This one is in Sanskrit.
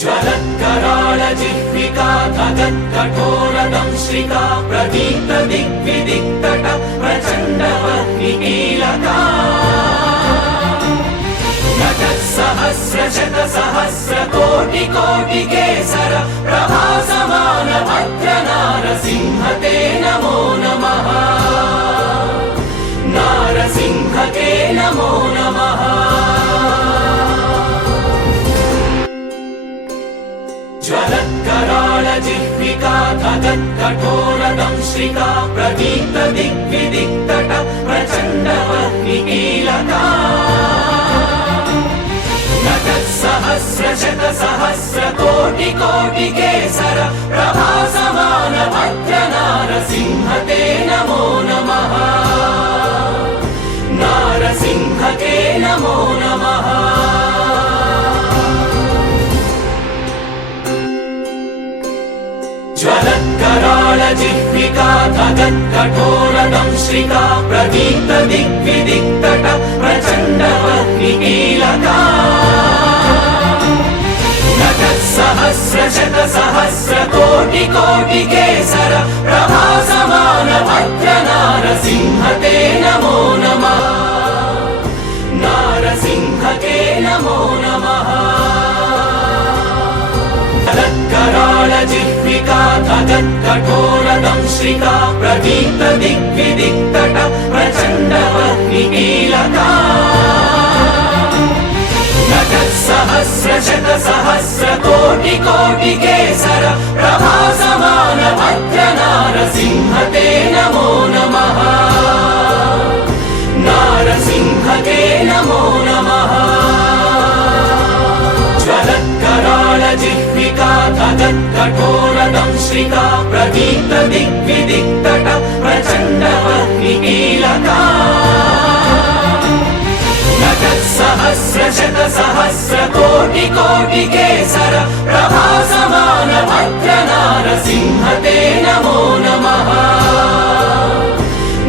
ज्वलत्कराळ जिह्विका धगत्कठोरदंश्रिका प्रदीप्त दिग्विदिक्तट प्रचण्डवह्निकीलका नटत्सहस्रशतसहस्रकोटिकोटिकेसर प्रभासमान भद्रनारसिंह ते नमो नमः। नारसिंह ते नमो नमः। ज्वलत्कराळ जिह्विका धगत्कठोरदंश्रिका प्रदीप्त दिग्विदिक्तट प्रचण्डवह्निकीलका नटत्सहस्रशतसहस्रकोटिकोटिकेसर प्रभासमान भद्रनारसिंह ते नमो नमः। नारसिंह ते नमो नमः। ज्वलत्कराळ जिह्विका धगत्कठोरदंश्रिका प्रदीप्त दिग्विदिक्तट प्रचण्डवह्निकीलका नटत्सहस्रशतसहस्रकोटिकोटिकेसर प्रभासमान भद्रनारसिंह ते नमो नमः। नारसिंह ते नमो नमः। ज्वलत्कराळ जिह्विका धगत्कठोरदंश्रिका प्रदीप्त दिग्विदिक्तट प्रचण्डवह्निकीलका नटत्सहस्रशतसहस्रकोटिकोटिकेसर प्रभासमान भद्रनारसिंह ते नमो नमः। नारसिंह ते नमो नमः। ज्वलत्कराळ जिह्विका धगत्कठोरदंश्रिका प्रदीप्त दिग्विदिक्तट प्रचण्डवह्निकीलका नटत्सहस्रशतसहस्रकोटिकोटिकेसर